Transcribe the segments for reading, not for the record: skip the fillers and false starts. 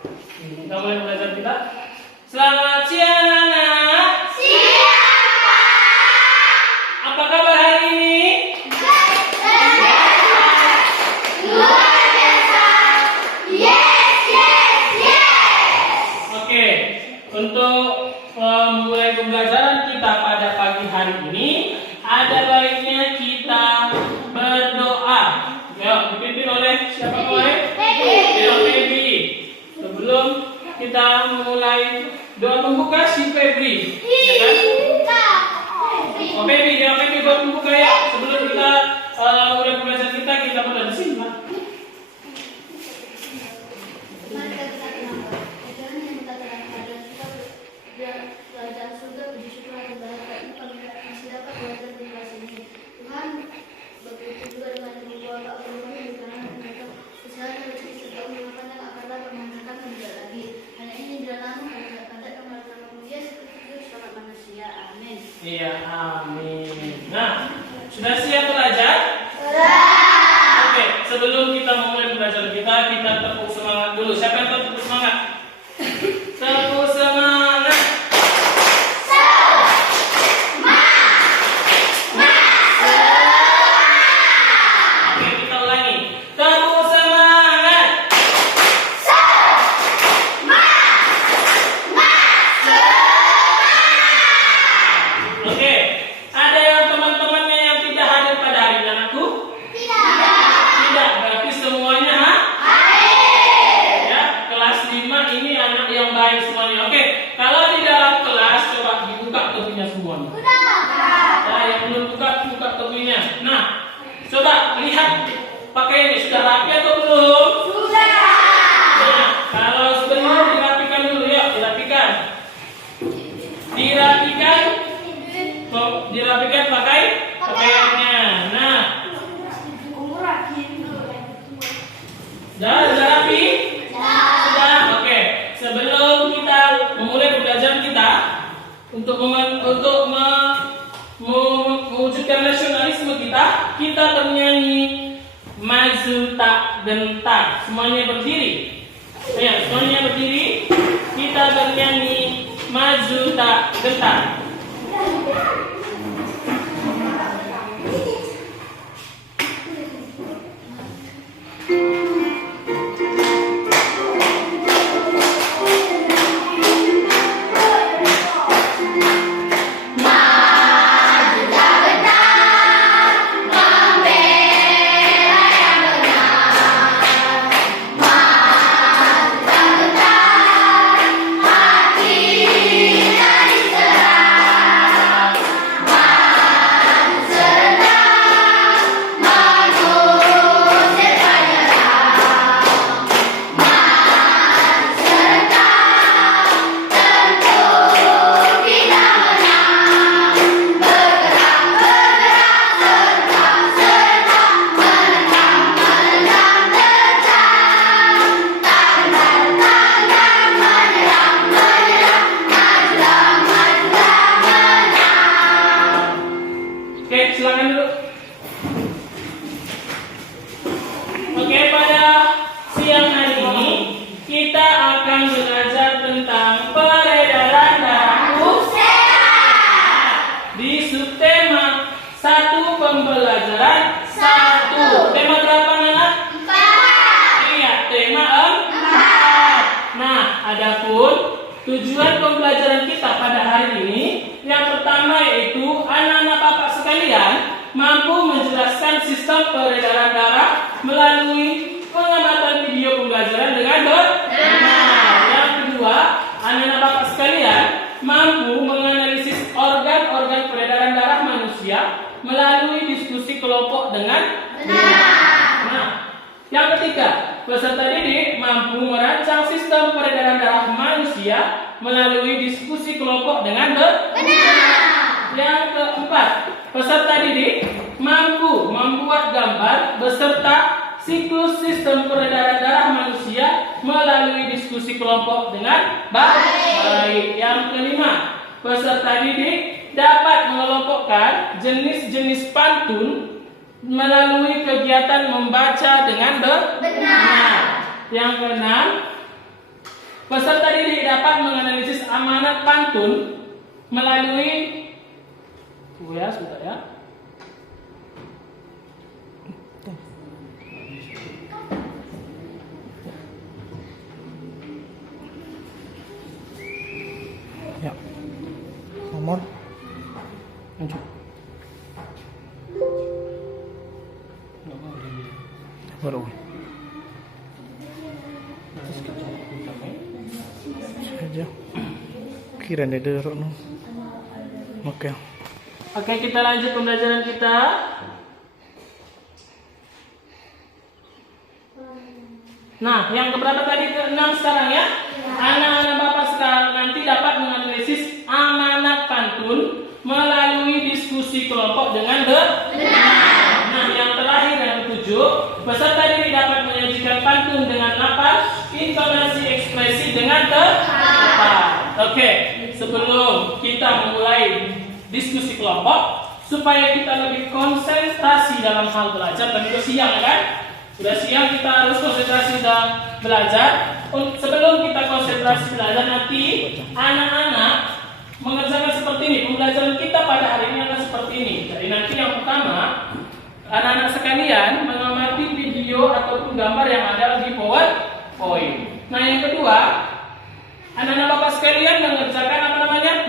Kita mulai belajar kita. Selamat siang anak. Siang, Pak. Apa kabar hari ini? Luar biasa. Yes, yes, yes. Oke, untuk memulai pembelajaran kita pada pagi hari ini, ada baiknya kita berdoa. Ya, dipimpin oleh siapa kemarin? Febri. Sebelum kita memulai doa pembuka si Febri, ya kan? Oh Febri, ya Febri doa pembuka ya. Sebelum kita mulai pembelajaran kita berdoa di sini, Pak. Iya, amin. Nah, sudah siap belajar? Sudah. Oke, sebelum kita memulai belajar kita tepuk semangat dulu. Siapa yang tepuk semangat? Tepuk semangat. Oke, kita ulangi. Tepuk semangat. Oke, ada yang teman-temannya yang tidak hadir pada hari ini, anakku? Tidak, berarti semuanya ya, kelas 5 ini anak yang baik semuanya. Oke, kalau di dalam kelas coba dibuka topinya semuanya. Nah, yang belum buka topinya. Nah, coba lihat pakai ini sudah rapi atau belum? Nah, kalau sebelum dirapikan dulu ya, dirapikan pakai pakaiannya. Nah, sudah rapi? Sudah. Oke. Sebelum kita memulai pembelajaran kita untuk mewujudkan nasionalisme kita bernyanyi maju tak gentar. Semuanya berdiri. Ya, semuanya berdiri. Kita bernyanyi maju tak gentar. Oke, silakan dulu. Oke, pada siang hari ini kita akan belajar tentang peredaran darah di subtema 1 pembelajaran 1. Tema berapa, Nana? 4. Iya, tema 4. Nah, adapun tujuan pembelajaran kita pada hari ini yang pertama yaitu anak-anak Bapak sekalian mampu menjelaskan sistem peredaran darah melalui pengamatan video pembelajaran dengan benar. Yang kedua, anak-anak Bapak sekalian mampu menganalisis organ-organ peredaran darah manusia melalui diskusi kelompok dengan benar. Nah, yang ketiga, peserta didik mampu merancang sistem peredaran darah manusia melalui diskusi kelompok dengan benar. Yang keempat, peserta didik mampu membuat gambar beserta siklus sistem peredaran darah manusia melalui diskusi kelompok dengan baik. Yang kelima, peserta didik dapat mengelompokkan jenis-jenis pantun melalui kegiatan membaca dengan benar. Yang keenam, Peserta didik dapat menganalisis amanat pantun melalui sebentar ya. Ya. Nomor Lanjut. baru. Saja. Kira dia derok no. Oke. Oke, kita lanjut pembelajaran kita. Nah, yang keberapa tadi? Ke-6 sekarang ya. Anak-anak Bapak sekarang nanti dapat menganalisis amanat pantun melalui diskusi kelompok dengan benar. Nah, yang terakhir yang ke-7, peserta didik dapat menyajikan pantun dengan napas, intonasi, ekspresi dengan tepat. Oke, sebelum kita memulai diskusi kelompok, supaya kita lebih konsentrasi dalam hal belajar, tadi udah siang ya kan? Sudah siang, kita harus konsentrasi dalam belajar. Sebelum kita konsentrasi belajar, nanti anak-anak mengerjakan seperti ini. Pembelajaran kita pada hari ini akan seperti ini. Jadi nanti yang pertama, anak-anak sekalian mengamati video ataupun gambar yang ada di PowerPoint. Nah, yang kedua, anak-anak Bapak sekalian mengerjakan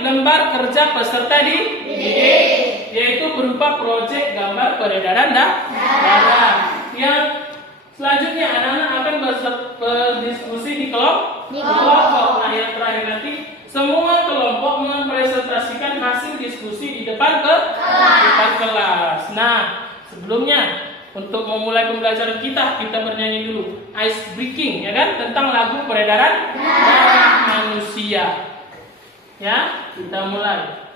lembar kerja peserta didik, yaitu berupa proyek gambar peredaran darah. Yang selanjutnya anak-anak akan berdiskusi di kelompok. Nah, yang terakhir nanti semua kelompok mempresentasikan hasil diskusi di depan kelas. Nah, sebelumnya untuk memulai pembelajaran kita bernyanyi dulu ice breaking ya kan, tentang lagu peredaran darah manusia. Ya, kita mulai.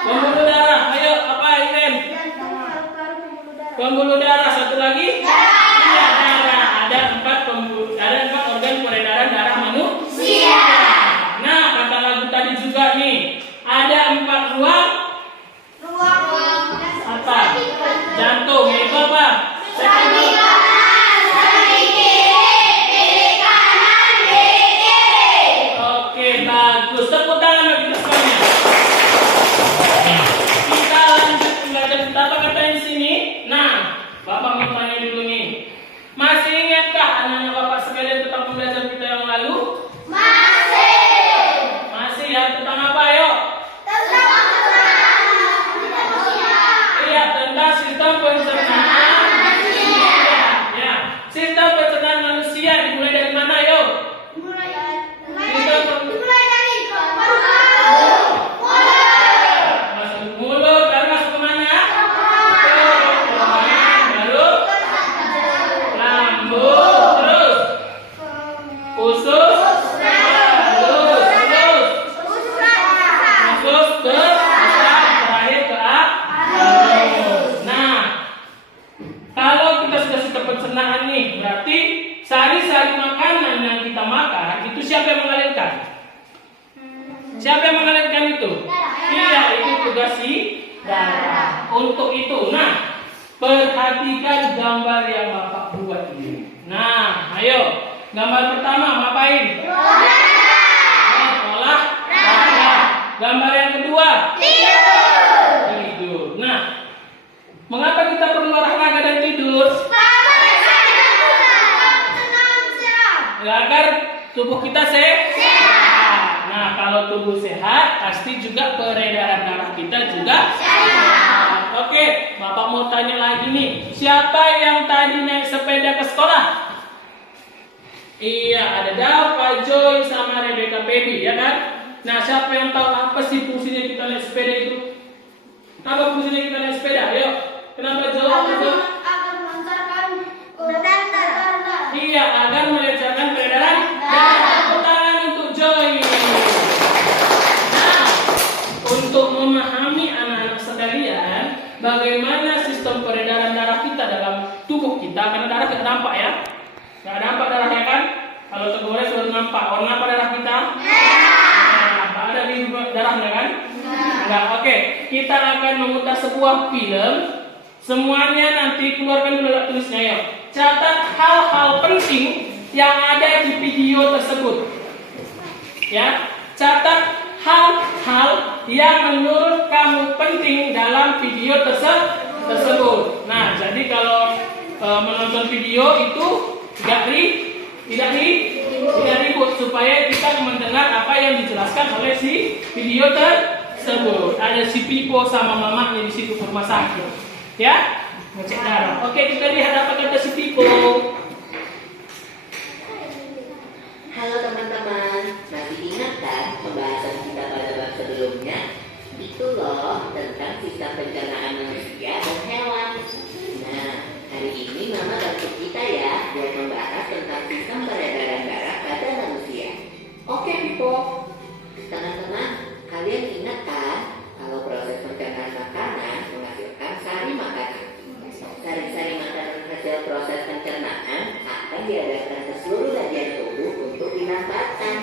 Pembuluh darah. Ayo, apa Iren? Pembuluh darah. Satu lagi? Iya, darah. Ada 4 organ peredaran darah manusia. Nah, kata lagu tadi juga nih. Ada 4 ruang. Apa? Jantung. Itu apa? Oke, bagus. Tepuk tangan bagi kita semuanya. Kita lanjut belajar kita apa katanya di sini. Nah, Bapak mau tanya dulu nih. Masih ingatkah anak-anak Bapak sekalian tentang pembelajaran kita yang lalu? Masih ya, tentang apa yuk? Iya, tentang sistem pencernaan manusia. Ya, sistem pencernaan manusia dimulai dari mana yuk? Masuk mulut, lalu masuk kemana? Baru lambung, terus usus, terus masuk ke otak, terakhir ke anus. Nah, nih, berarti sari-sari makanan yang kita makan itu siapa yang mengalirkan? Siapa yang mengalirkan itu? Iya, itu tugas si darah. Untuk itu, nah, perhatikan gambar yang Bapak buat ini. Nah, ayo, gambar pertama ngapain? Olahraga. Gambar yang kedua? Tidur. Nah, mengapa kita perlu olahraga dan tidur? Agar tubuh kita sehat. Nah, kalau tubuh sehat, pasti juga peredaran darah kita juga sehat. Oke, Bapak mau tanya lagi nih. Siapa yang tadi naik sepeda ke sekolah? Iya, ada Dava, Joy, sama Rebecca Baby, ya kan? Nah, siapa yang tahu apa sih fungsinya kita naik sepeda itu? Apa fungsinya kita naik sepeda? Ayo, kenapa jawab? Iya, agar melancarkan peredaran darah. Tepuk tangan untuk Joy. Nah, untuk memahami anak-anak sekalian, bagaimana sistem peredaran darah kita dalam tubuh kita, karena darah tidak nampak ya. Tidak nampak darahnya kan? Kalau tergores baru nampak. Warna apa darah kita? Nah, ada biru darahnya kan? Enggak. Oke, kita akan memutar sebuah film. Semuanya nanti keluarkan dulu alat tulisnya ya. Catat hal-hal penting yang ada di video tersebut. Ya, catat hal-hal yang menurut kamu penting dalam video tersebut. Nah, jadi kalau menonton video itu tidak ribut supaya kita mendengar apa yang dijelaskan oleh si video tersebut. Ada si Pipo sama mamanya di situ rumah sakit. Ya, ngecek darah. Oke, kita lihat apa kata si Pipo. Halo teman-teman, masih ingat kan pembahasan kita pada bab sebelumnya? Itu loh tentang sistem pencernaan manusia dan hewan. Nah, hari ini Mama bantu kita ya buat membahas tentang sistem peredaran darah pada manusia. Oke, Pipo. Teman-teman, kalian ingat kan kalau proses pencernaan makanan menghasilkan sari makanan. Sari-sari makanan hasil proses pencernaan akan diedarkan ke seluruh bagian tubuh untuk dimanfaatkan.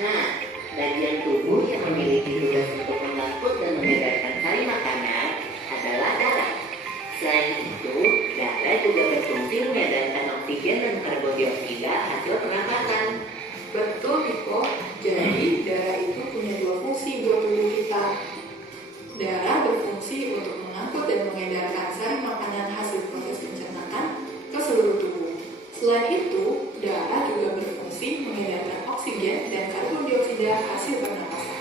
Nah, bagian tubuh yang memiliki tugas untuk mengangkut dan mengedarkan sari makanan adalah darah. Selain itu, darah juga berfungsi mengedarkan oksigen dan karbon dioksida hasil pernapasan. Betul, Niko. Jadi, darah itu punya dua fungsi buat tubuh kita. Darah berfungsi untuk mengangkut dan mengedarkan sari makanan hasil proses pencernaan ke seluruh tubuh. Selain itu, darah juga berfungsi mengedarkan oksigen dan karbon dioksida hasil pernapasan.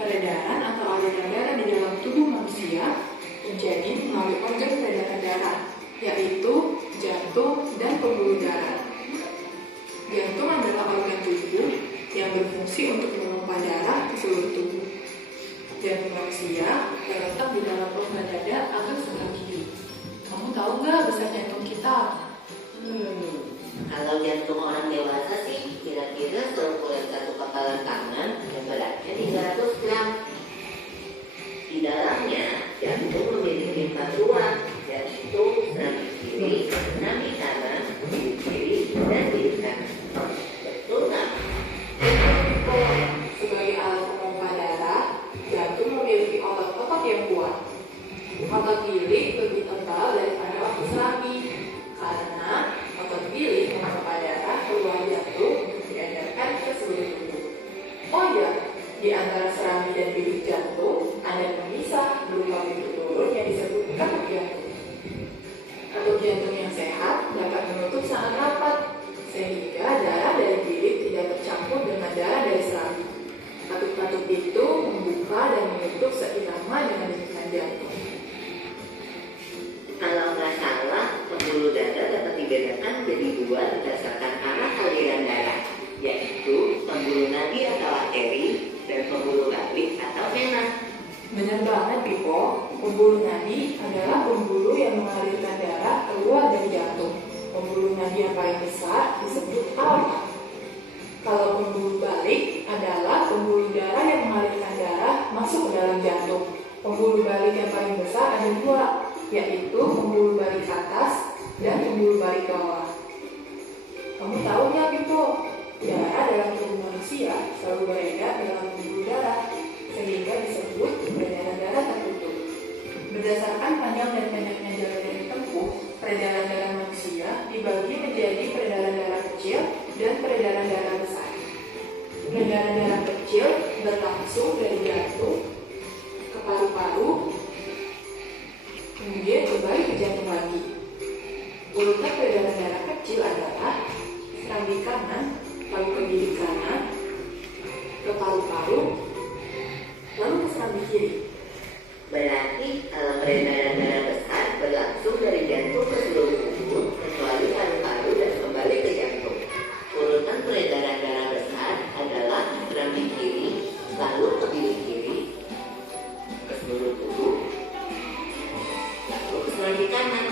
Peredaran atau aliran darah di dalam tubuh manusia terjadi melalui organ peredaran darah, yaitu jantung dan pembuluh darah. Jantung adalah organ tubuh yang berfungsi untuk memompa darah ke seluruh tubuh. Jantung manusia terletak di dalam rongga dada atau sebelah kiri. Kamu tahu nggak besar jantung kita? Kalau jantung orang dewasa sih kira-kira seukuran satu kepalan tangan dan beratnya 300 gram. Di dalamnya, jantung memiliki 4 ruang, yaitu serambi kiri, serambi kanan, bilik kiri, dan bilik kanan. Betul nggak? Sebagai alat pompa darah, jantung memiliki otot-otot yang kuat. Otot bilik lebih tebal daripada otot serambi, karena otot bilik memompa darah ke ruang jantung untuk diedarkan ke seluruh tubuh. Oh iya, di antara serambi dan bilik jantung ada pemisah berupa pintu turun yang disebut katup jantung. Katup jantung yang sehat dapat menutup sangat rapat, sehingga darah dari bilik tidak tercampur dengan darah dari serambi. Katup-katup itu membuka dan menutup seirama dengan denyut jantung. Kalau nggak salah, pembuluh darah dapat dibedakan menjadi 2 berdasarkan arah aliran darah, yaitu pembuluh nadi atau arteri dan pembuluh balik atau vena. Benar banget, Pipo. Pembuluh nadi adalah pembuluh yang mengalirkan darah keluar dari jantung. Pembuluh nadi yang paling besar disebut aorta. Kalau pembuluh balik adalah pembuluh darah yang mengalirkan darah masuk ke dalam jantung. Pembuluh balik yang paling besar ada 2, yaitu pembuluh barik atas dan pembuluh barik bawah. Kamu tahu nggak gitu? Darah dalam tubuh manusia selalu beredar dalam pembuluh darah, sehingga disebut peredaran darah tertutup. Berdasarkan panjang dan pendeknya jalur yang ditempuh, peredaran darah manusia dibagi menjadi peredaran darah kecil dan peredaran darah besar. Peredaran darah kecil berlangsung dari jantung ke paru-paru, kemudian kembali ke jantung lagi. Urutan peredaran darah kecil adalah serambi kanan, lalu ke gigi kanan, ke paru-paru, lalu ke serambi kiri. Berarti kalau peredaran darah besar berlangsung dari jantung ke seluruh tubuh, kecuali paru-paru dan kembali ke jantung. Urutan peredaran darah besar adalah serambi kiri, lalu ke gigi kiri, ke seluruh tubuh, lalu ke serambi kanan.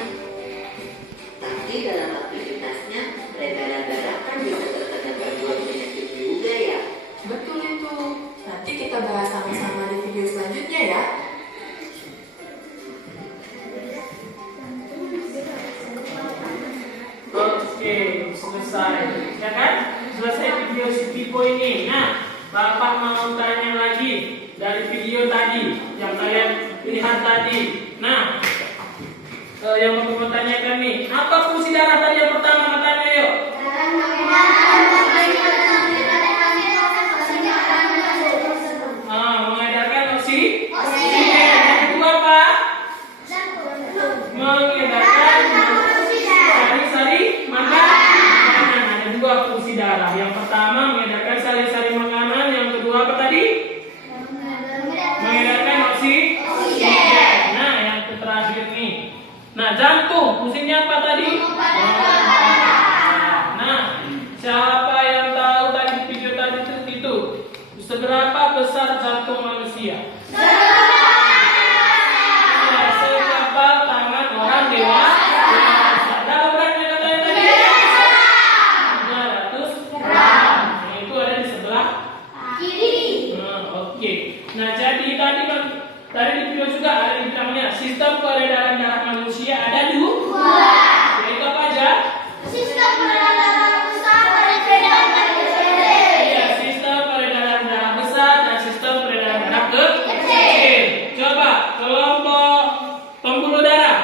Tapi dalam aktivitasnya, peredaran darah kan bisa terkena gangguan penyakit juga ya. Betul itu. Nanti kita bahas sama-sama di video selanjutnya ya. Oke, selesai. Ya kan? Selesai video si Pipo ini. Nah, Bapak mau tanya lagi dari video tadi yang kalian lihat tadi. Nah, yang mau tanyakan nih, apa fungsi darah tadi yang pertama katanya yuk? Mengedarkan oksigen. Yang kedua apa? Mengedarkan sari-sari makanan. Ada dua fungsi darah. Yang pertama mengedarkan sari-sari makanan. Yang kedua apa tadi? Mengedarkan oksigen. Nah, yang terakhir nih. Nah, jantung fungsinya apa tadi? Nah, siapa yang tahu tadi video tadi itu? Seberapa besar jantung manusia? Setebal tangan orang dewasa. Berapa beratnya katanya tadi? 300 gram. Itu ada di sebelah Kiri. Oke. Nah, jadi tadi kan di video juga ada dibilangnya sistem peredaran darah manusia ada dua. Yaitu apa aja? Sistem peredaran darah besar dan peredaran darah kecil. Iya, sistem peredaran darah besar dan sistem peredaran darah kecil. Coba kelompok pembuluh darah.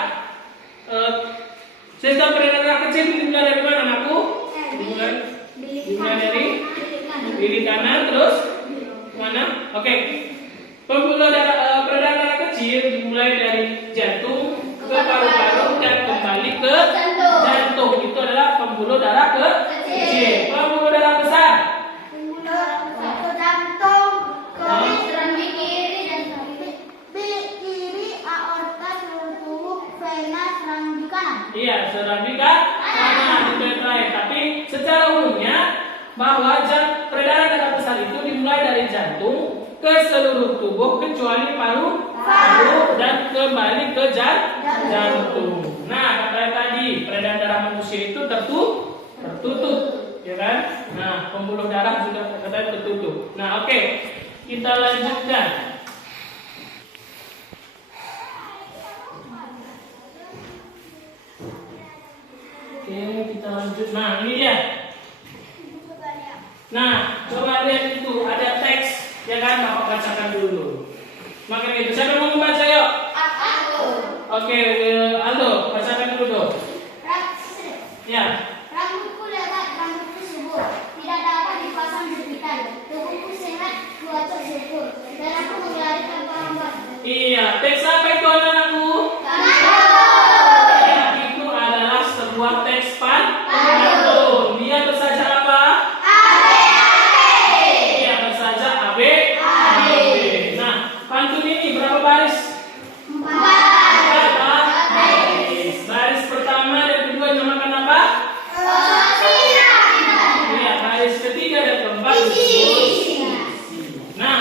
Sistem peredaran darah kecil dimulai dari mana, anakku? Dimulai dari bilik kanan terus mana? Oke. Pembuluh darah peredaran darah kecil dimulai dari jantung ke paru-paru dan kembali ke jantung. Itu adalah pembuluh darah kecil. Pembuluh darah besar. Satu jantung, serambi kiri dan serambi kiri, aorta, seluruh tubuh, vena, serambi kanan. Iya, serambi kanan itu yang terakhir. Tapi secara umumnya bahwa peredaran darah besar itu dimulai dari jantung ke seluruh tubuh kecuali paru-paru dan kembali ke jantung. Nah, katanya tadi peredaran darah manusia itu tertutup, ya kan? Nah, pembuluh darah juga katanya tertutup. Nah, oke, kita lanjutkan. Oke, kita lanjut. Nah, ini dia. Nah, coba lihat itu ada teks. Ya kan, Bapak bacakan dulu. Maka itu, siapa yang mau membaca yuk? Oke, Aldo, bacakan dulu dong. Ya. Rambutku lebat, rambutku subur, tidak dapat dipasang jepitan. Tubuhku sehat, cuaca subur, dan aku berlari tanpa hambat. Iya, teks apa itu anak-anakku? Ya, itu adalah sebuah teks pantun. Dia bersaja apa? Iya, bersaja AB. Nah, pantun ini berapa baris? 4 baris. Baris pertama dan kedua namakan apa? Iya, baris ketiga dan keempat. Nah,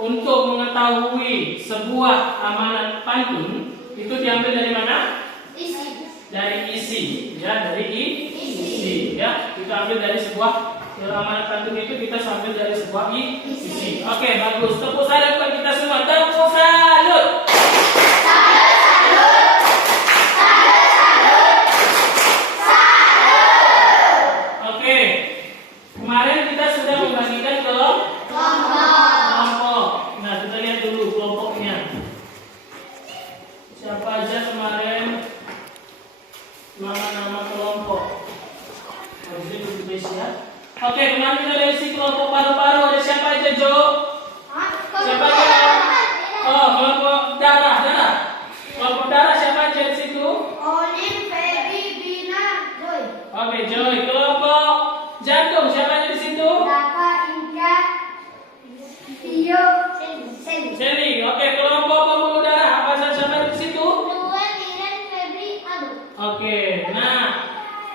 untuk mengetahui sebuah amalan pantun itu diambil dari mana? Dari isi, ya, dari isi, ya. Kita ambil dari sebuah amalan pantun itu kita ambil dari sebuah isi. Oke, bagus. Tepuk salut buat kita semua. Tepuk salut.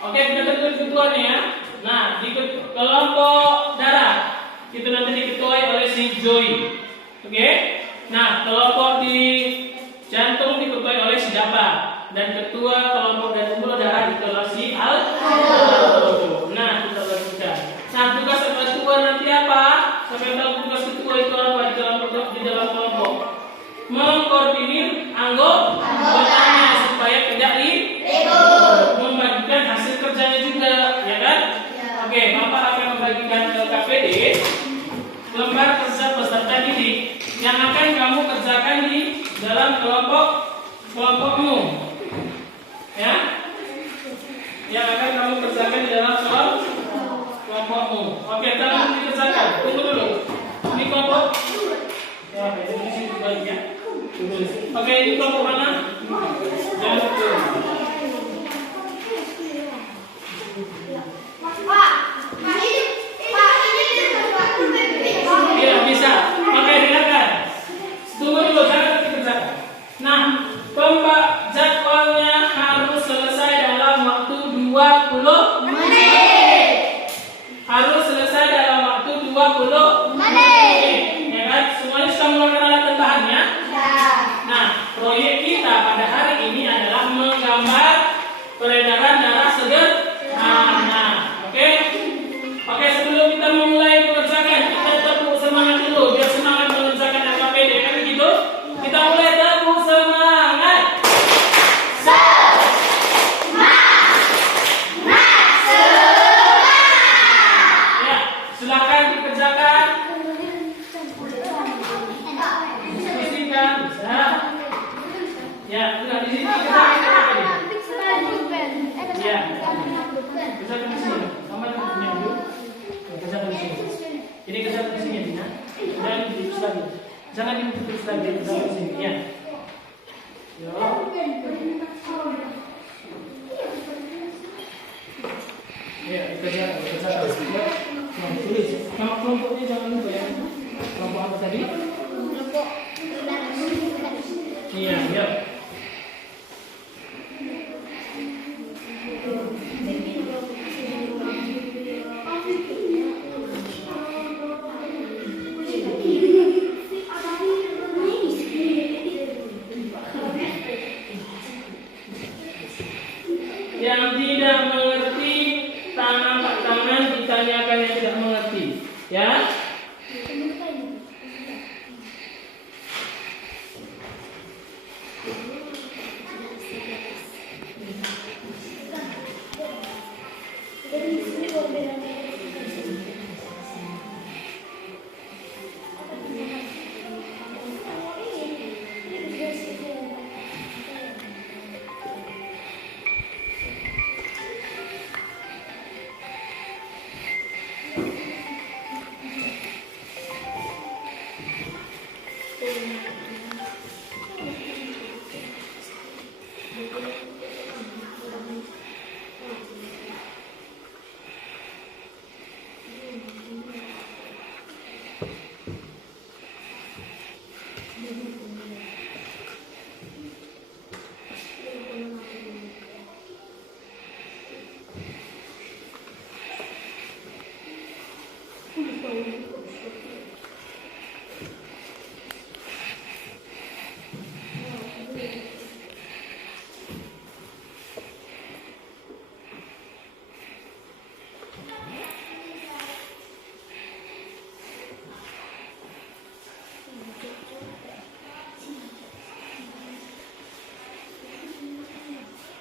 Oke, kita tentuin ketuanya ya. Nah, di kelompok darah itu nanti diketuai oleh si Joy. Oke. Nah, kelompok di jantung diketuai oleh si Dapa. Dan ketua kelompok pembuluh darah diketuai si Aldo. Nah, kita lanjutkan. Nah, tugas ketua nanti apa? Sampai tahu tugas ketua itu apa di dalam kelompok? Mengkoordinir anggotanya supaya tidak membagikan hasil kerjanya juga, ya kan? Oke, Bapak akan membagikan ke KPD lembar kerja peserta didik yang akan kamu kerjakan di dalam kelompokmu, ya? Yang akan kamu kerjakan di dalam kelompokmu. Oke, jangan dikerjakan. Tunggu dulu. Ini kelompok. Ya, ini sini bagian. Oke, ini kelompok mana? Jangan lupa. Iya, bisa. Oke, dengarkan. Tunggu dulu, jangan dikerjakan. Nah, jadwalnya harus selesai dalam waktu 20 menit. Harus selesai dalam waktu 20 menit. Ya kan? Semuanya sudah menggunakan alat tambahannya? Nah, proyek kita pada hari ini adalah menggambar peredaran darah sederhana. Oke? Oke, sebelum kita memulai mengerjakan, kita tepuk semangat dulu biar semangat mengerjakan LKPD. Kan begitu? Kita mulai tepuk semangat. Ya, silakan dikerjakan. Pastikan bisa. Ya, sudah di sini kita kerjakan. Ya. Kerjakan di sini. Sama punya dulu. Kerjakan di sini. Ini kerjakan di sini, Dina. Jangan ditulis lagi. Jangan ditulis lagi. Kerjakan di sini. Ya. Yo. Ya, kerjakan. Nah, tulis. Nama kelompoknya jangan lupa ya. Kelompok apa tadi? Iya, ya. Yang tidak mengerti angkat tangan, ditanyakan yang tidak mengerti, ya.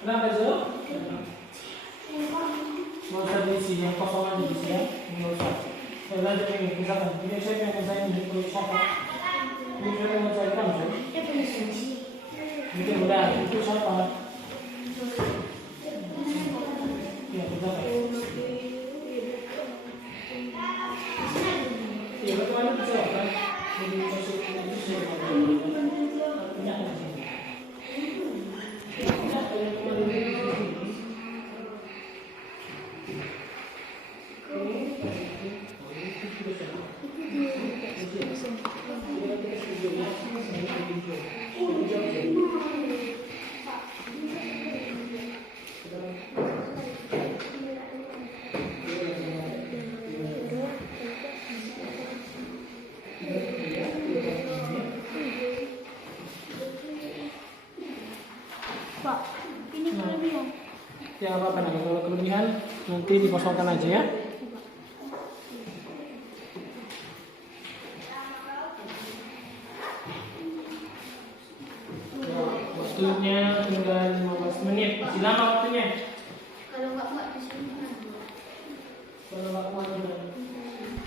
Kenapa Jo? Mau usah diisi yang kosong aja diisi ya, nggak usah. Saya lanjut ini, misalkan ini saya pengen saya menjadi siapa? Ini saya pengen saya kamu. Mungkin udah itu siapa? Ya kita. Iya, bagaimana bisa kan? Jadi masuk itu siapa? Pak. Ini kelebihan. Ya apa-apa, nah, kalau kelebihan nanti dikosongkan aja ya. Waktunya tinggal 15 menit. Masih lama waktunya. Kalau nggak muat di sini. Kalau nggak kuat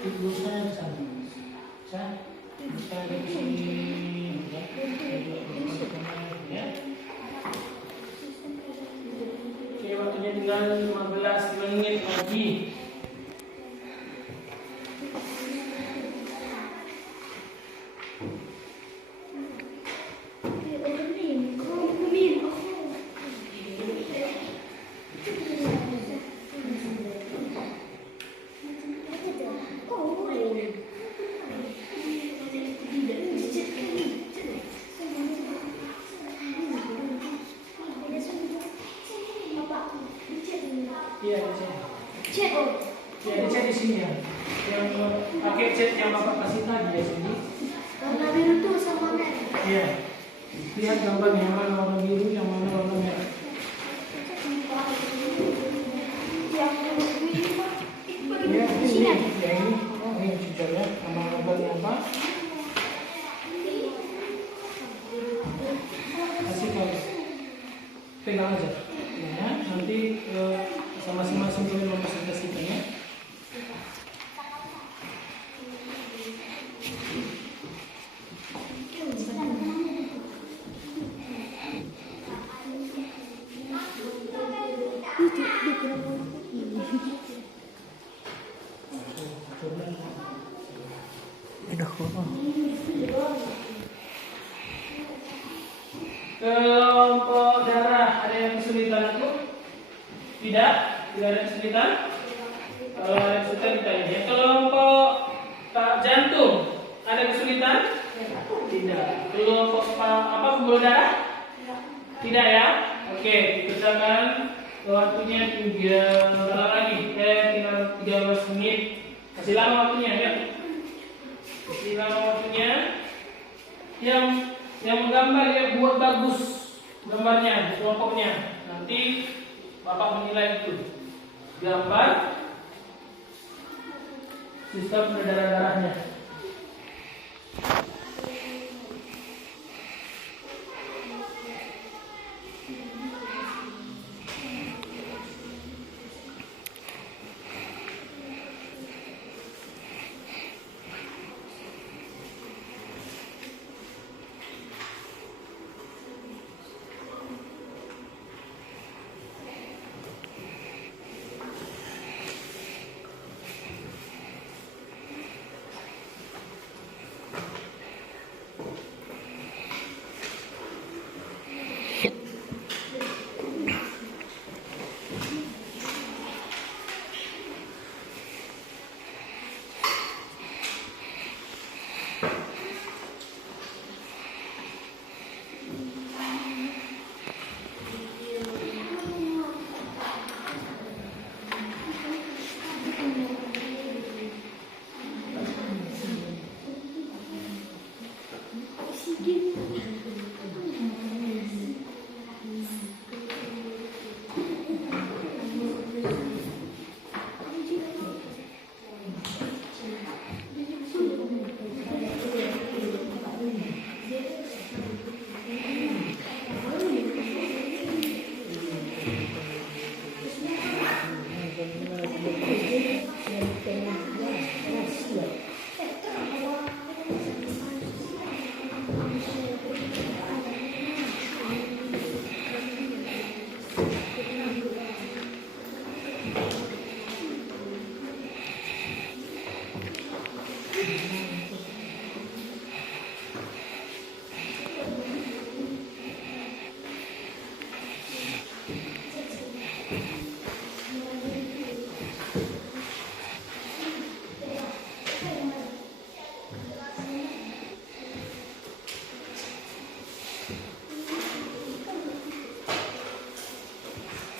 ibu saya di sana. Saya di sini. Ya. Oke, waktunya tinggal 15 menit lagi. Iya, Cek. ya chat di sini ya. Yang pakai chat yang bapak kasih tadi ya sini. Warna biru tuh sama merah. Iya. Lihat gambarnya yang mana warna biru, yang mana warna merah. Yang ini Pak. Ya, ini, ya ini, oh ini sejauhnya sama gambarnya apa? Kasih tahu, pegang aja. Ya, nanti sama masing-masing kalian mempresentasikannya. Udah kok. Kelompok darah ada yang kesulitan itu? Tidak ada kesulitan. Kalau ada kesulitan ditanya. Ya. Kelompok jantung ada kesulitan? Tidak. Kelompok pembuluh darah? Tidak ya. Oke, dikerjakan. Waktunya tinggal lagi. Tinggal 13 menit. Masih lama waktunya ya. Masih lama waktunya. Yang menggambar ya buat bagus gambarnya, kelompoknya. Nanti bapak menilai itu. Gambar sistem darah-darahnya.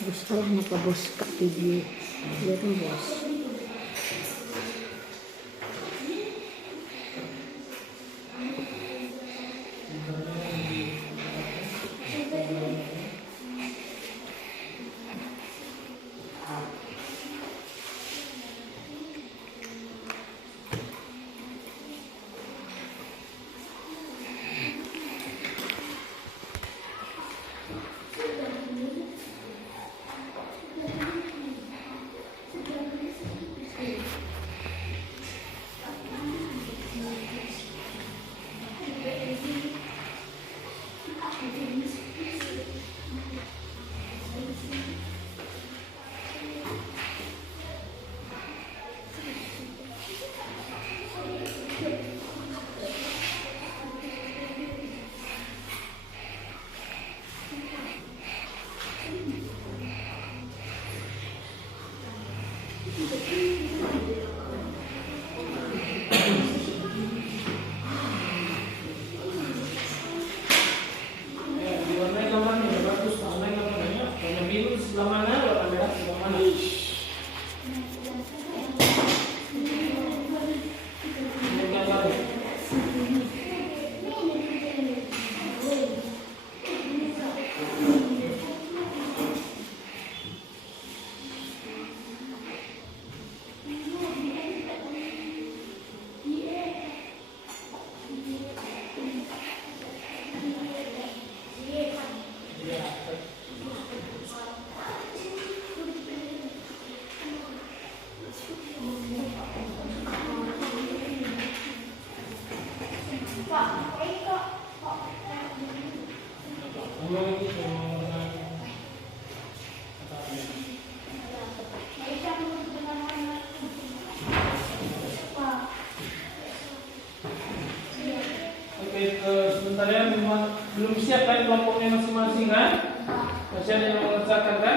Bos kalau kenapa bos kak video lihatin bos. gitu. Oke, sebentar ya, belum siap kan kelompoknya masing-masing kan? Masih ada yang mengerjakan kan?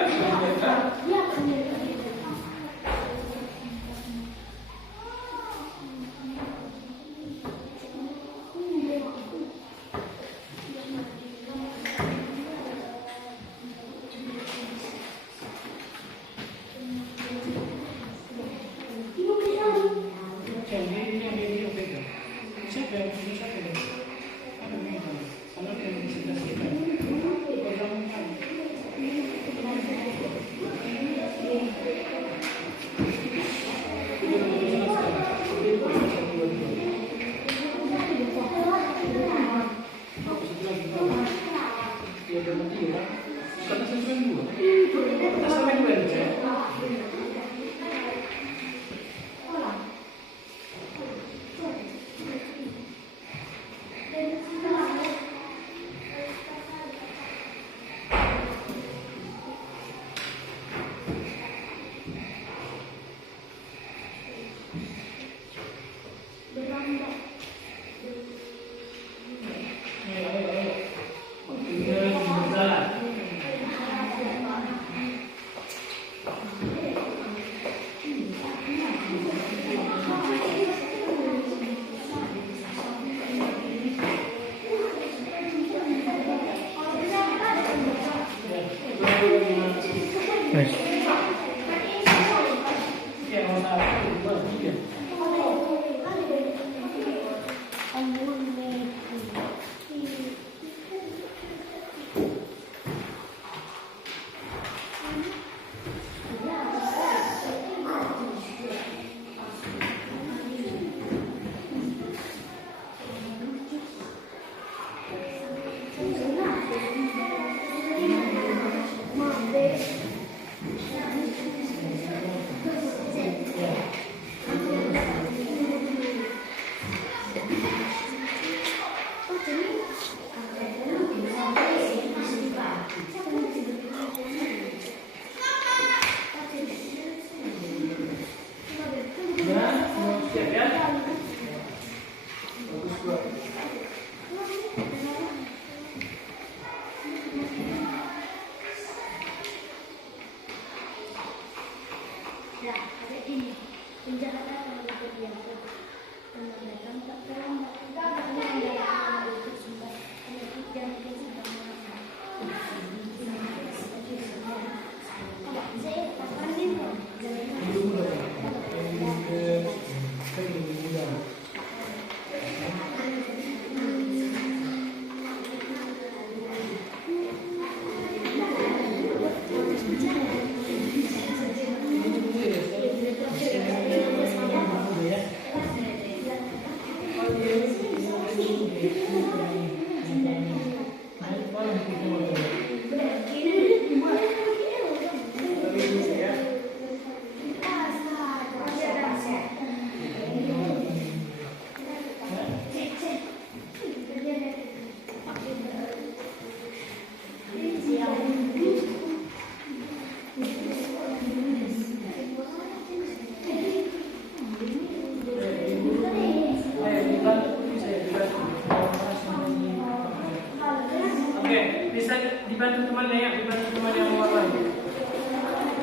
dibantu temannya ya, dibantu temannya yang warna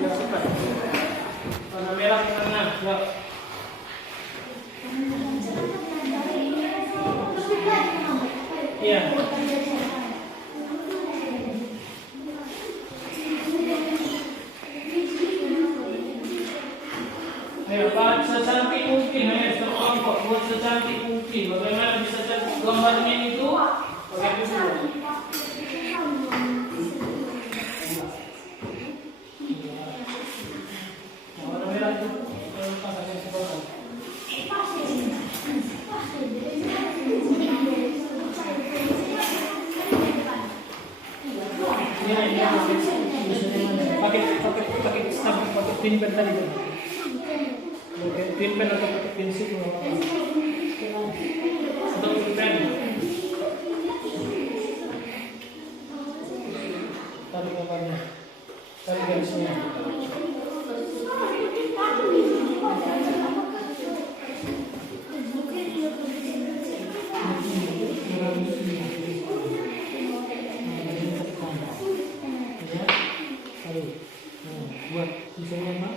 yang suka warna merah ke tengah ya. Iya. Ayo, buat secantik mungkin, sekelompok buat secantik mungkin. Bagaimana bisa cantik gambarnya itu? Pakai dulu. Warna merah itu pasang yang sebelah. Pakai stamp, pakai pin pen tadi kan. Pakai pin pen atau pakai pensil atau pin pen. buat misalnya apa?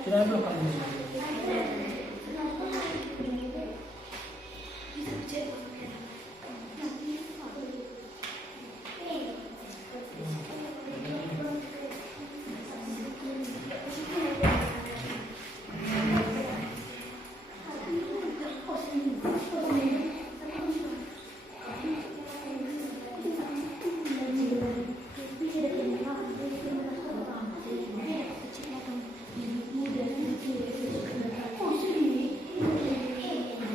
Kira belum kamu?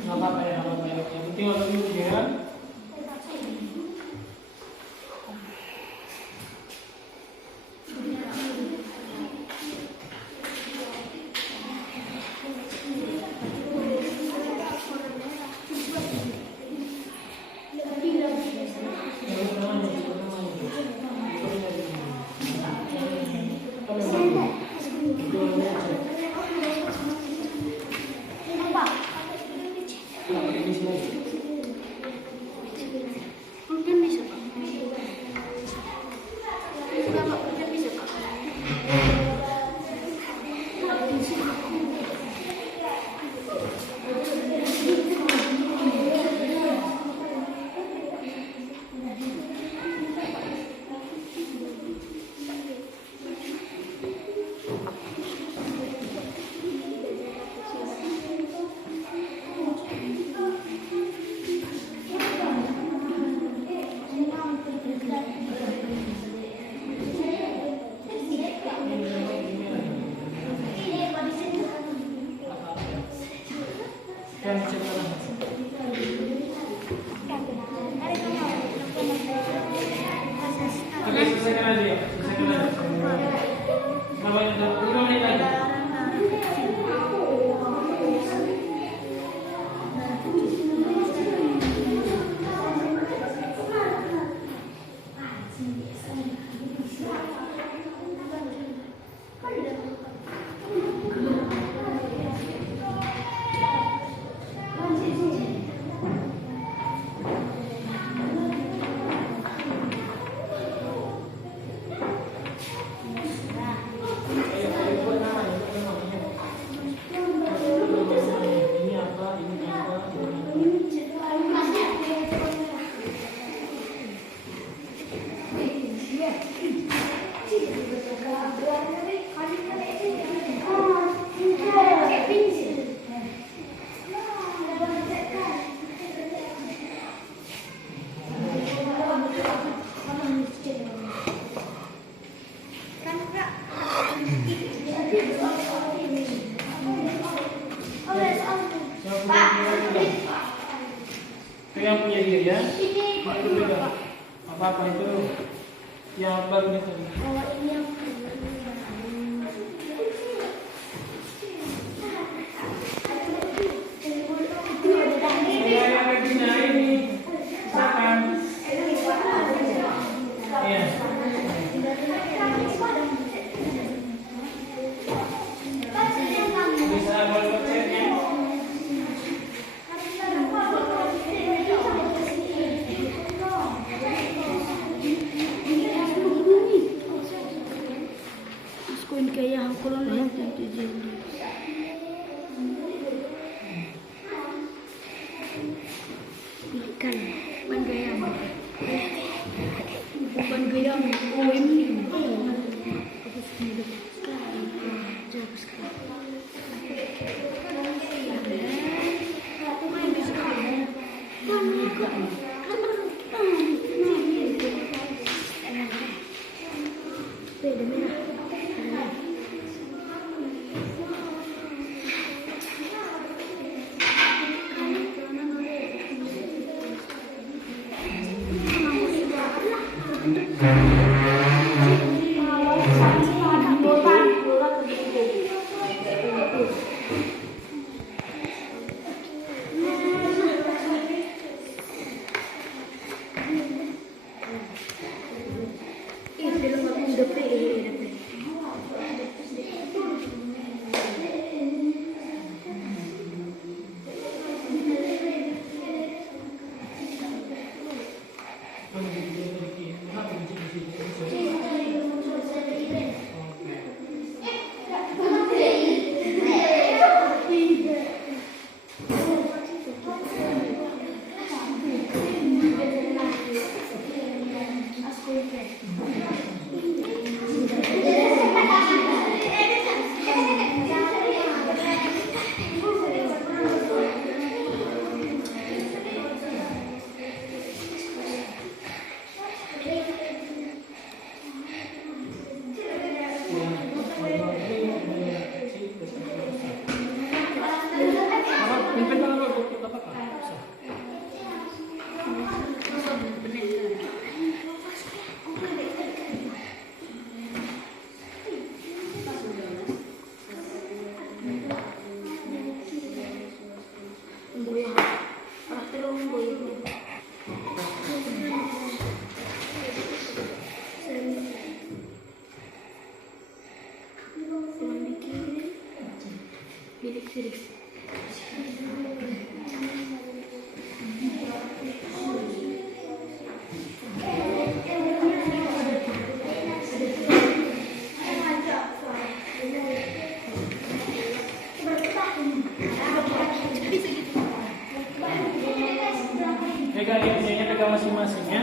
Nggak apa-apa ya, nggak apa-apa ya. Yang penting waktu itu ya. Mungkin bisa Pak. Kalau mungkin bisa Pak. Kan cerita. Oke, selesaikan aja ya. Selesaikan aja. Berapa 5 menit lagi? Ini apa? Ini apa? Itu yang punya dia ya? Itu juga. Apa-apa itu yang baru gitu. Saya lagi ini. Silakan. Iya. Bisa boleh cek ya. Koin kaya hangkulon lang ikan ban gayam koin Pegang ininya, pegang masing-masing ya.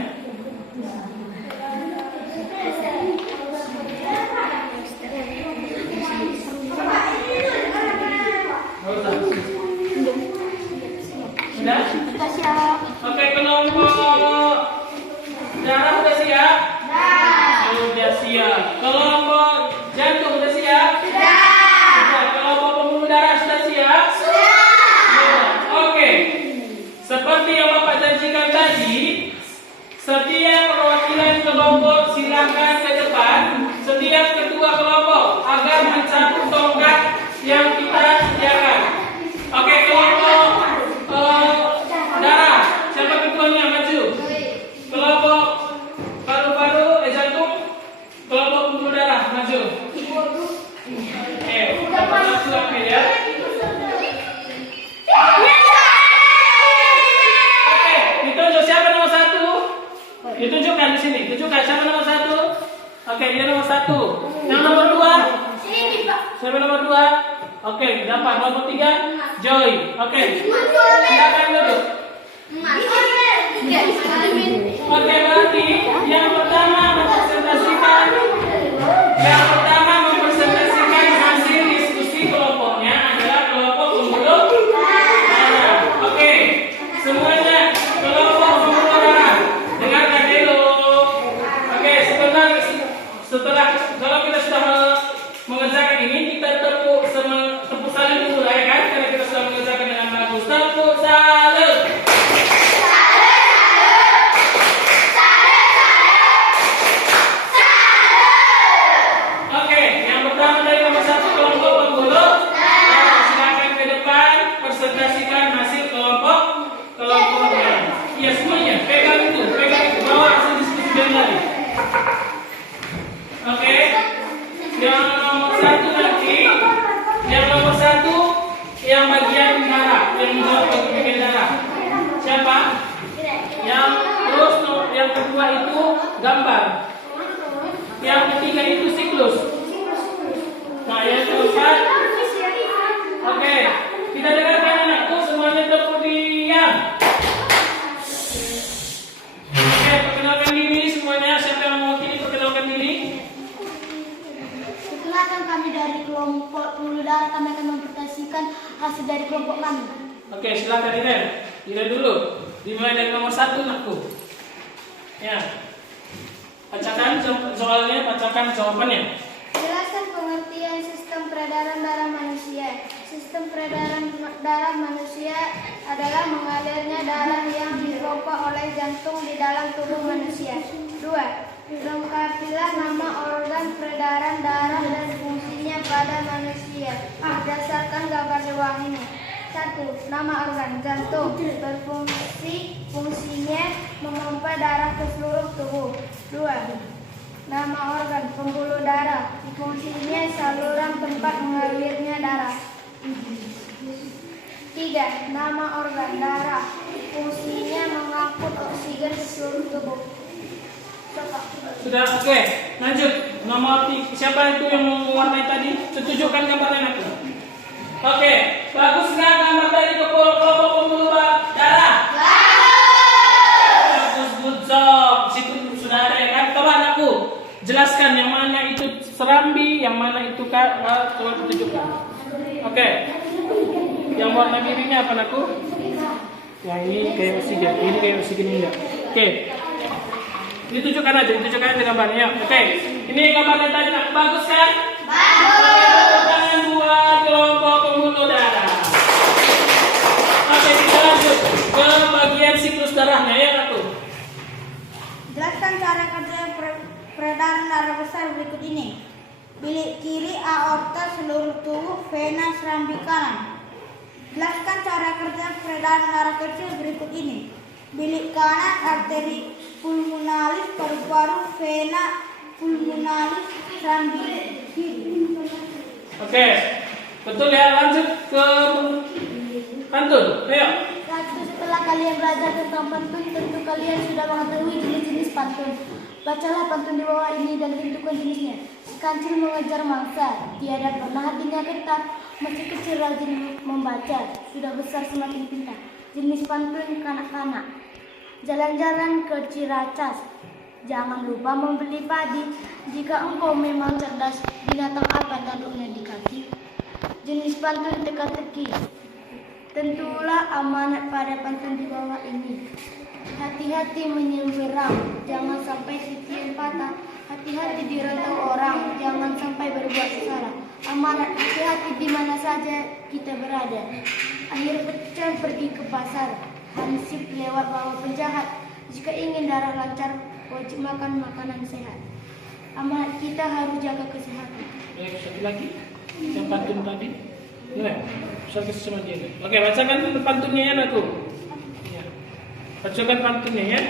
Sudah? Kita siap. Oke, kelompok darah udah siap? Sudah siap. Kelompok jantung udah siap? Sudah. Kelompok pembuluh darah sudah siap? Sudah. Oke. Seperti yang Bapak janjikan tadi, setiap perwakilan kelompok silakan ke depan. Setiap ketua kelompok agar mencabut tongkat yang kita sediakan. Oke, kelompok darah. Siapa ketuanya? Maju. Kelompok paru-paru, jantung. Kelompok pembuluh darah, maju. Maju ambil ya. Oke, ditunjuk siapa nomor 1? Ditunjukkan di sini. Tunjukkan siapa nomor 1? Oke, dia nomor 1. Yang nomor 2? Siapa nomor 2? Oke, dapat. Nomor 3? Joy. Oke. Silakan duduk. Oke, berarti yang pertama mempresentasikan hasil diskusi kelompoknya adalah kelompok pembuluh darah. Oke, semuanya kelompok pembuluh darah. Dengarkan dulu. Oke, setelah kalau kita sudah mengerjakan ini, kita tepuk salib dulu ya kan? Karena kita sudah mengerjakan dengan bagus. Tepuk salib. Oke, yang pertama dari nomor 1 kelompok pembuluh darah. Silakan ke depan presentasikan hasil kelompoknya. Ya semuanya, pegang itu, bawa hasil diskusi dari tadi. Oke, yang nomor 1 nanti, yang nomor 1 yang bagian darah, yang menjawab bagian darah. Siapa? Yang terus yang kedua itu gambar. Yang ketiga itu siklus. Nah, yang keempat. Oke, kita dengarkan anakku semuanya tepuk diam. Oke, perkenalkan diri semuanya. Siapa yang mewakili perkenalkan diri? Perkenalkan, kami dari kelompok pembuluh darah. Kami akan mempresentasikan hasil dari kelompok kami. Oke, silakan Ira dulu. Dimulai dari nomor 1 anakku. Ya. Bacakan soalnya, bacakan jawabannya. Jelaskan pengertian sistem peredaran darah manusia. Sistem peredaran darah manusia adalah mengalirnya darah yang dipompa oleh jantung di dalam tubuh manusia. 2. Lengkapilah nama organ peredaran darah dan fungsinya pada manusia berdasarkan gambar di bawah ini. 1. Nama organ jantung fungsinya memompa darah ke seluruh tubuh. 2. Nama organ pembuluh darah fungsinya saluran tempat mengalirnya darah. 3. Nama organ darah fungsinya mengangkut oksigen ke seluruh tubuh. Sudah, oke. Lanjut. Nomor 3. Siapa itu yang mewarnai tadi? Tunjukkan gambarnya aku. Oke. Bagus nggak gambar dari kelompok pembuluh darah? Bagus, good job. Situ sudah ada ya kan? Coba aku jelaskan yang mana itu serambi, yang mana itu coba tunjukkan. Oke. Yang warna birunya apa aku? Yang ini kayak oksigen, ini kayak oksigen enggak? Oke. Ditunjukkan aja gambarnya. Oke. Ini gambarnya tadi bagus kan? Bagus. Tangan buat kelompok pembuluh darah. Oke, kita lanjut ke bagian siklus darahnya ya, Ratu. Jelaskan cara kerja peredaran darah besar berikut ini. Bilik kiri aorta seluruh tubuh, vena serambi kanan. Jelaskan cara kerja peredaran darah kecil berikut ini. Bilik kanan arteri pulmonalis paru-paru, vena pulmonalis serambi kiri. Oke. Betul ya, lanjut ke pantun. Ayo. Setelah kalian belajar tentang pantun, tentu kalian sudah mengetahui jenis-jenis pantun. Bacalah pantun di bawah ini dan tentukan jenisnya. Si kancil mengejar mangsa, tiada pernah hatinya ketat. Masih kecil rajin membaca, sudah besar semakin pintar. Jenis pantun kanak-kanak. Jalan-jalan ke Ciracas, jangan lupa membeli padi. Jika engkau memang cerdas, binatang apa tanduknya di kaki? Jenis pantun teka-teki. Tentulah amanat pada pantun di bawah ini. Hati-hati menyeberang, jangan sampai titian patah. Hati-hati dirantau orang, jangan sampai berbuat salah. Amanat hati-hati di mana saja kita berada. Akhir pecan pergi ke pasar, hansip lewat bawah penjahat. Jika ingin darah lancar, wajib makan makanan sehat. Amanat kita harus jaga kesehatan. Baik, satu lagi. Yang pantun tadi. Nah, saya kasih sama dia. Oke, bacakan pantunnya ya, Ratu. Ya. Bacakan pantunnya ya.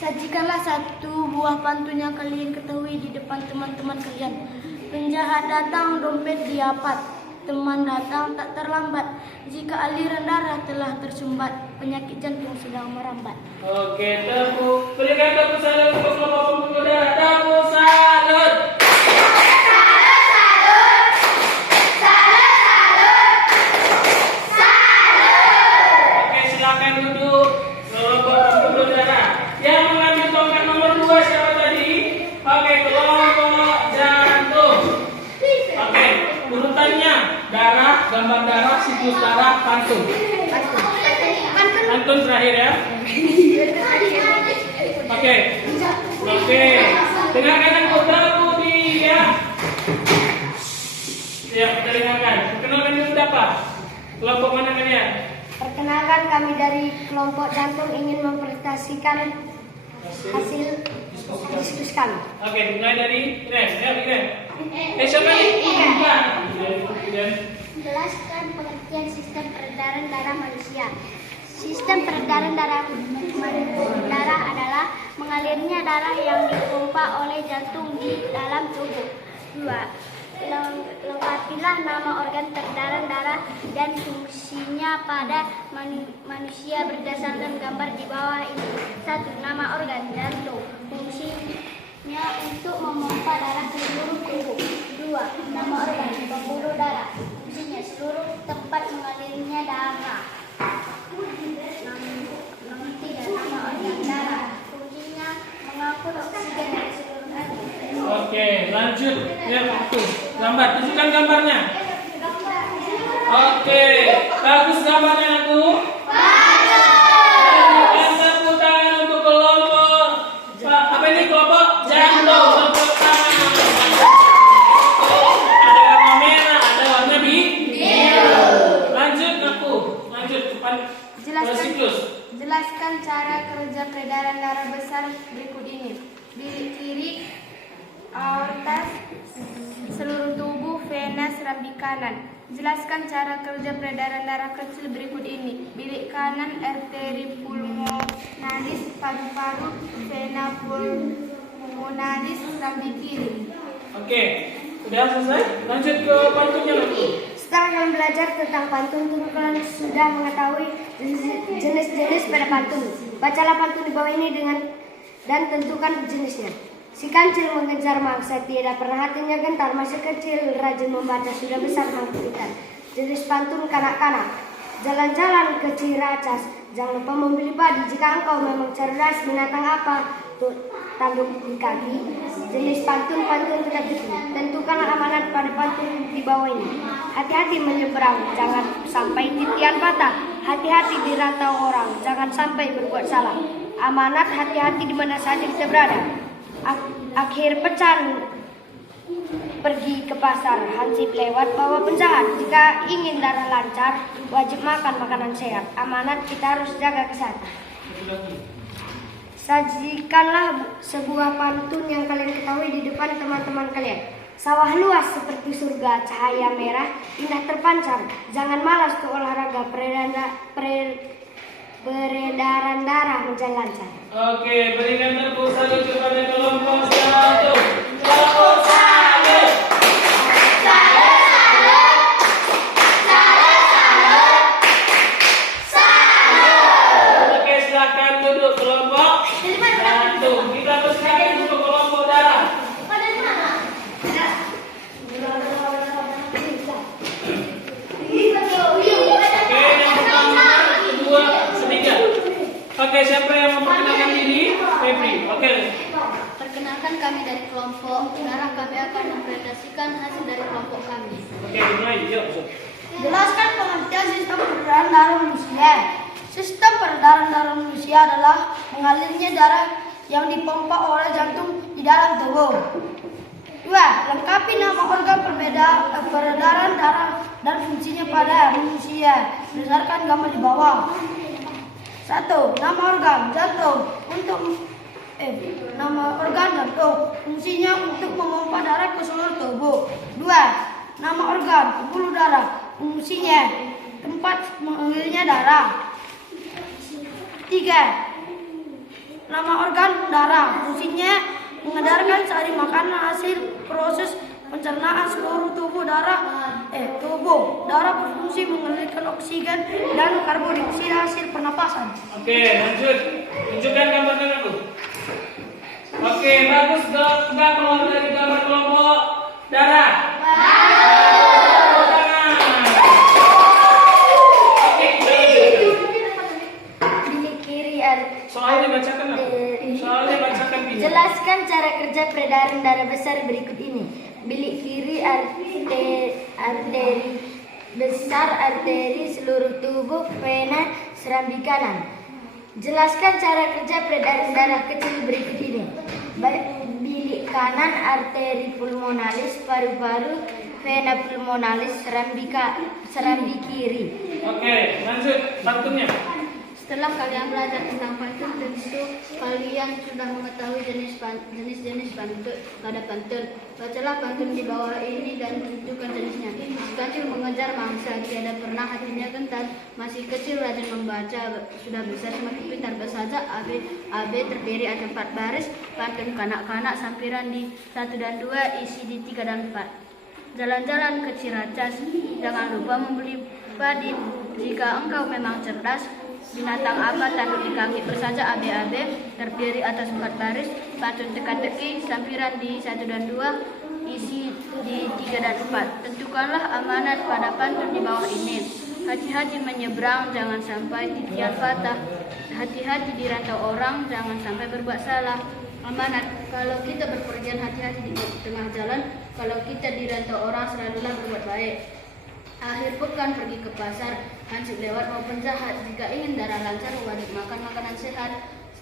Sajikanlah satu buah pantun yang kalian ketahui di depan teman-teman kalian. Penjahat datang, dompet diapat. Teman datang tak terlambat. Jika aliran darah telah tersumbat, penyakit jantung sedang merambat. Oke, tepuk. Berikan tepuk salut untuk kelompok pembuluh darah. Tepuk salut. Oke, silakan duduk. Kelompok pembuluh darah. Yang mengambil tongkat nomor 2 siapa tadi? Oke, kelompok jantung. Oke, urutannya darah, gambar darah, siklus darah, pantun. Pantun terakhir ya. Oke. Dengarkan aku dulu dia. Ya, kita dengarkan. Perkenalkan dulu siapa? Kelompok mana kalian? Perkenalkan, kami dari kelompok jantung ingin mempresentasikan hasil diskusi kami. Oke, mulai dari Ren. Ya, Ren. Siapa nih? Kemudian Jelaskan pengertian sistem peredaran darah manusia. Sistem peredaran darah adalah mengalirnya darah yang dipompa oleh jantung di dalam tubuh. 2. Lengkapilah nama organ peredaran darah dan fungsinya pada manusia berdasarkan gambar di bawah ini. 1. Nama organ jantung. Fungsinya untuk memompa darah ke seluruh tubuh. 2. Nama organ pembuluh darah. Fungsinya seluruh tempat mengalirnya darah. 3. Nama organ darah. Fungsinya mengangkut oksigen dari seluruh tubuh. oke, lanjut. Ya, waktu. Lambat, tunjukkan gambarnya. Oke, bagus gambarnya aku. Berikan tepuk tangan untuk kelompok. Apa ini kelompok jantung? Tepuk tangan. Ada warna merah, ada warna biru. Lanjut aku. Lanjut depan. Siklus. Jelaskan cara kerja peredaran darah besar berikut ini. bilik kiri aorta, seluruh tubuh, vena, serambi kanan. Jelaskan cara kerja peredaran darah kecil berikut ini. Bilik kanan, arteri pulmonalis, paru-paru, vena pulmonalis, serambi kiri. Oke, sudah selesai? Lanjut ke pantunnya nanti. Setelah kalian belajar tentang pantun, kalian sudah mengetahui jenis-jenis pada pantun. Bacalah pantun di bawah ini dan tentukan jenisnya. Si kancil mengejar mangsa, tidak pernah hatinya gentar. Masih kecil, rajin membaca, sudah besar mengkritik. Jenis pantun kanak-kanak. Jalan-jalan ke Ciracas, jangan lupa membeli padi. Jika engkau memang cerdas, binatang apa tanduk di kaki? Jenis pantun-pantun tetap tentukanlah amanat pada pantun di bawah ini. Hati-hati menyeberang, jangan sampai titian patah. Hati-hati di rantau orang, jangan sampai berbuat salah. Amanat hati-hati di mana saja kita berada. Akhir pecan, pergi ke pasar, hansip lewat bawa penjahat. Jika ingin darah lancar, wajib makan makanan sehat. Amanat kita harus jaga kesehatan. Sajikanlah sebuah pantun yang kalian ketahui di depan teman-teman kalian. Sawah luas seperti surga, cahaya merah, indah terpancar. Jangan malas ke olahraga, peredaran darah menjalan lancar. Oke, berikan tepuk salut kepada kelompok 1. Kelompok 1. Oke, silakan duduk kelompok 1. Kita teruskan dulu ke kelompok darah. Oke, yang pertama, kedua, ketiga. Oke, siapa yang memperkenalkan diri? Febri. Oke. Perkenalkan, kami dari kelompok darah. Kami akan mempresentasikan hasil dari kelompok kami. Oke, mulai. Yuk. Jelaskan pengertian sistem peredaran darah manusia. Sistem peredaran darah manusia adalah mengalirnya darah yang dipompa oleh jantung di dalam tubuh. 2. Lengkapi nama organ peredaran darah dan fungsinya pada manusia berdasarkan gambar di bawah. 1. Nama organ jantung nama organ jantung, fungsinya untuk memompa darah ke seluruh tubuh. 2. Nama organ pembuluh darah, fungsinya tempat mengalirnya darah. 3. Nama organ darah, fungsinya mengedarkan sari makanan hasil proses pencernaan seluruh tubuh. Darah berfungsi mengalirkan oksigen dan karbon dioksida hasil pernapasan. Oke, lanjut. Tunjukkan gambarnya aku. Oke, bagus. Enggak keluar dari gambar kelompok darah. Tepuk tangan. Oke, Bilik kiri soalnya bacakan aku. Soalnya bacakan video. Jelaskan cara kerja peredaran darah besar berikut ini. Bilik kiri arteri besar, arteri seluruh tubuh, vena, serambi kanan. Jelaskan cara kerja peredaran darah kecil berikut ini. Bilik kanan, arteri pulmonalis, paru-paru, vena pulmonalis, serambi kiri. Oke, lanjut pantunnya. Setelah kalian belajar tentang pantun, tentu kalian sudah mengetahui jenis-jenis pantun pada pantun. Bacalah pantun di bawah ini dan tentukan jenisnya. Si kancil mengejar mangsa, tiada pernah hatinya gentar. Masih kecil rajin membaca, sudah besar semakin pintar. Bersaja AB terdiri atas 4 baris. Pantun kanak-kanak sampiran di 1 dan 2, isi di 3 dan 4. Jalan-jalan ke Ciracas, jangan lupa membeli padi. Jika engkau memang cerdas, binatang apa tanduk di kaki? Bersaja AB terdiri atas 4 baris. Pantun teka-teki sampiran di 1 dan 2, isi di 3 dan 4. Tentukanlah amanat pada pantun di bawah ini. Hati-hati menyeberang, jangan sampai titian patah. Hati-hati di rantau orang, jangan sampai berbuat salah. Amanat, kalau kita berpergian hati-hati di tengah jalan. Kalau kita di rantau orang, selalulah berbuat baik. Akhir pekan pergi ke pasar, hansip lewat mau penjahat. Jika ingin darah lancar, wajib makan makanan sehat.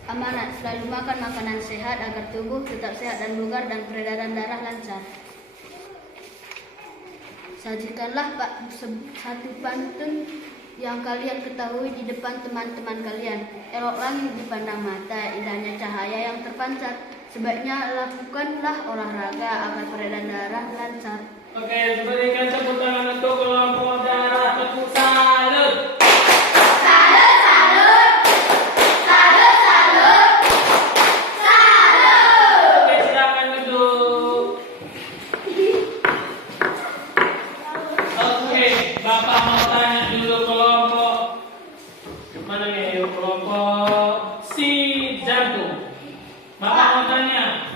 Amanat, selalu makan makanan sehat agar tubuh tetap sehat dan bugar dan peredaran darah lancar. Sajikanlah satu pantun yang kalian ketahui di depan teman-teman kalian. Elok langit dipandang mata, indahnya cahaya yang terpancar. Sebaiknya lakukanlah olahraga agar peredaran darah lancar. Oke, berikan tepuk tangan untuk kelompok darah tepuk salut. Oke, silakan duduk. Oke, Bapak mau tanya dulu kelompok mana nih? Kelompok si jantung. Bapak mau tanya,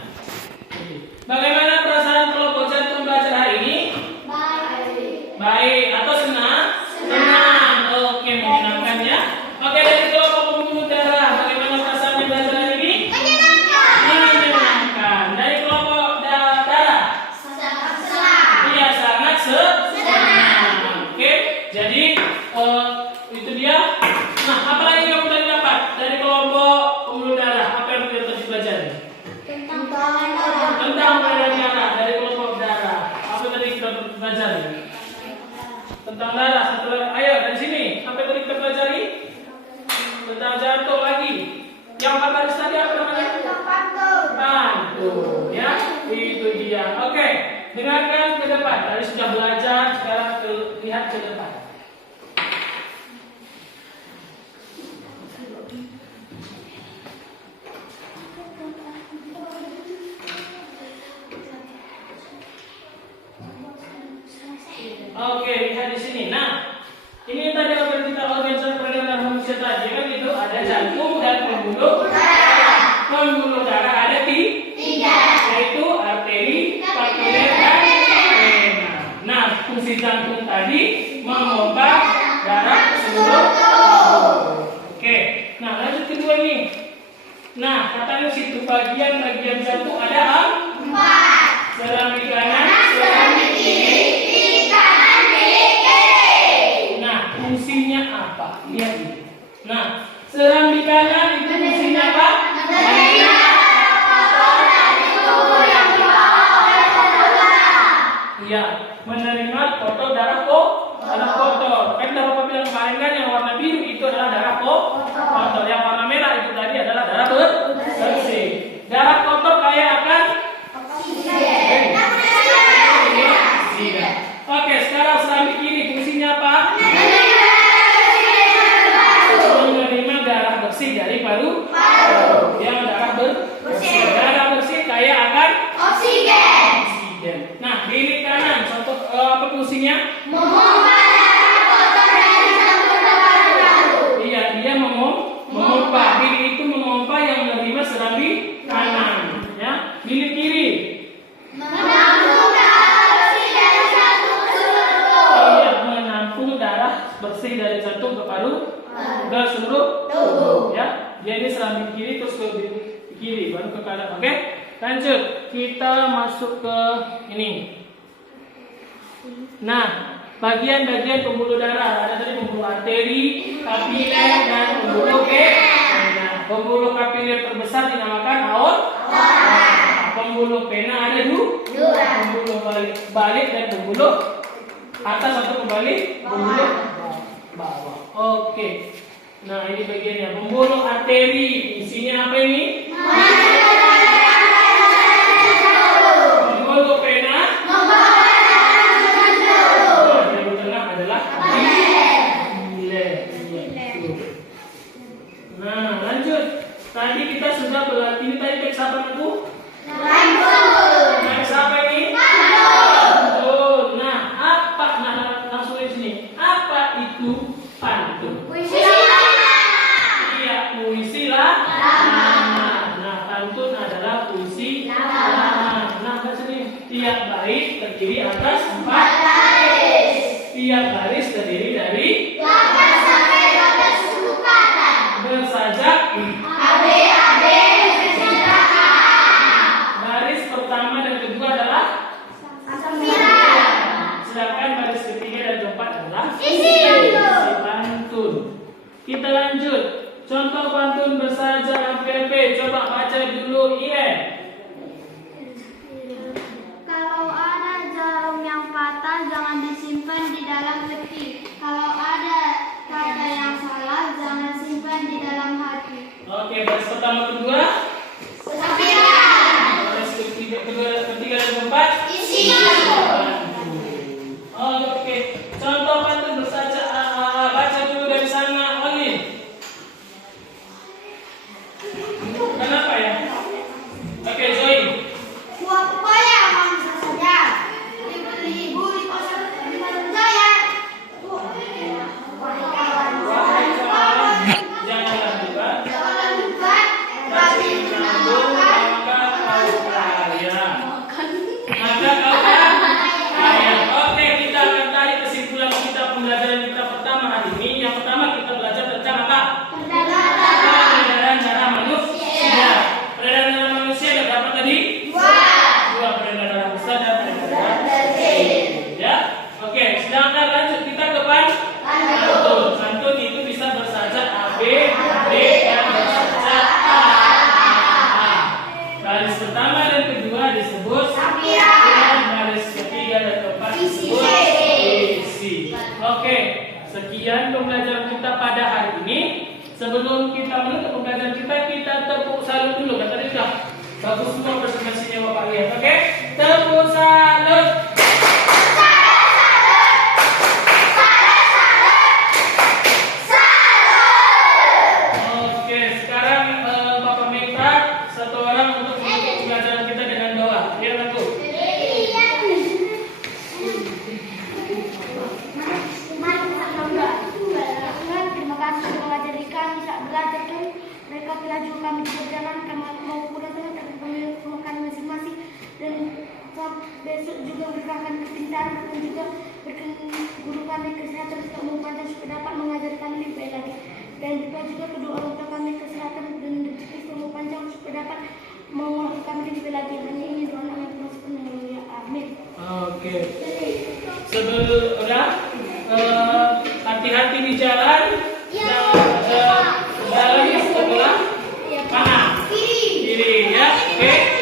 bagaimana perasaan kelompok jantung belajar hari ini? Baik atau senang? Senang. Oke, menyenangkan ya. Oke, dari kelompok pembuluh darah, bagaimana perasaannya belajar hari ini? Menyenangkan. Dari kelompok darah? Iya, sangat senang. Oke, jadi itu dia. Nah, apa lagi yang kamu tadi dapat dari kelompok pembuluh darah? Apa yang kita tadi pelajari? Tentang peredaran darah dari kelompok darah. Apa tadi kita pelajari? Tentang darah. Satu lagi. Ayo dari sini. Apa yang tadi kita pelajari? Tentang jantung lagi. Yang 4 baris tadi apa namanya? Pantul. Ya, itu dia. Oke, dengarkan ke depan. Tadi sudah belajar, sekarang lihat ke depan. Oke, lihat di sini. Nah, ini tadi apa yang kita organisasi peredaran manusia tadi kan gitu. Ada jantung dan pembuluh darah. Pembuluh darah ada tiga, yaitu arteri, kapiler, dan vena. Nah, fungsi jantung tadi memompa darah ke seluruh tubuh. Oke, nah lanjut kedua nih. Nah, katanya situ bagian jantung ada 4. Serambi kanan, serambi kiri. Fungsinya apa? Lihat ini. Nah, serambi kanan itu fungsinya apa? Iya, menerima kotor darah kotor. Kan darah bilang kemarin kan yang warna biru itu adalah darah kotor. Yang warna merah itu tadi adalah darah bersih. Darah kotor kaya akan oksigen. Oke, sekarang serambi kiri fungsinya apa? Menerima darah bersih dari paru. Yang darah bersih. Darah bersih kaya akan oksigen. Nah, kiri kanan contoh apa fungsinya? Memompa darah kotor dari jantung ke paru. Iya, dia memompa. Kiri itu memompa yang menerima serambi kanan. Ya, milik kiri. Menampung darah bersih dari jantung ke seluruh tubuh. Iya, menampung darah bersih dari jantung ke paru. Ke seluruh tubuh. Ya, dia ini serambi kiri terus ke kiri baru ke kanan. Oke, lanjut kita masuk ke ini. Nah, bagian-bagian pembuluh darah ada tadi pembuluh arteri, kapiler, dan pembuluh vena. Pembuluh kapiler terbesar dinamakan aorta. Pembuluh vena ada dua. Pembuluh balik dan pembuluh atas atau kembali pembuluh bawah. Oke. Nah, ini bagiannya pembuluh arteri. Isinya apa ini? Pembuluh vena. Yang di tengah adalah kapiler. Nah, lanjut. Tadi kita sudah belajar. Ini tadi periksa apa aku? Periksa apa ini? Pantun. Nah, apa? Nah, langsung di sini. Apa itu pantun? Puisi lama. Nah, pantun adalah puisi lama. Nah, ke sini. Tiap bait terdiri atas 4 baris. Tiap baris terdiri dari 12 sampai 12 suku kata. Bersajak ABAB baris pertama dan kedua adalah sedangkan baris ketiga dan keempat adalah isi pantun. Kita lanjut. Contoh pantun bersajak ABAB. Coba baca dulu Iren. Kalau ada jarum yang patah jangan disimpan di dalam peti. Kalau ada kata yang salah jangan simpan di dalam hati. Oke, baris pertama kedua. Sapira. Bagus semua presentasinya Bapak lihat. Oke, tepuk salut. Oke, sekarang Bapak minta satu orang untuk menutup pembelajaran kita dengan doa. Lihat aku. Tuhan, terima kasih sudah mengajari kami saat belajar Tuhan. Mereka telah juga kami berjalan, kami mau pulang Tuhan, kami rumah kami masing-masing. Dan besok juga berikan kepintaran dan juga berikan guru kami kesehatan serta umum panjang supaya dapat mengajari kami lebih baik lagi. Dan juga kedua orang tua kami kesehatan dan rezeki umur panjang supaya dapat mengurus kami lebih baik lagi. Hanya ini doa yang terus penuh. Amin. Oke. Sebelum hati-hati di jalan. Jalan sebelah kanan, kiri ya. Oke.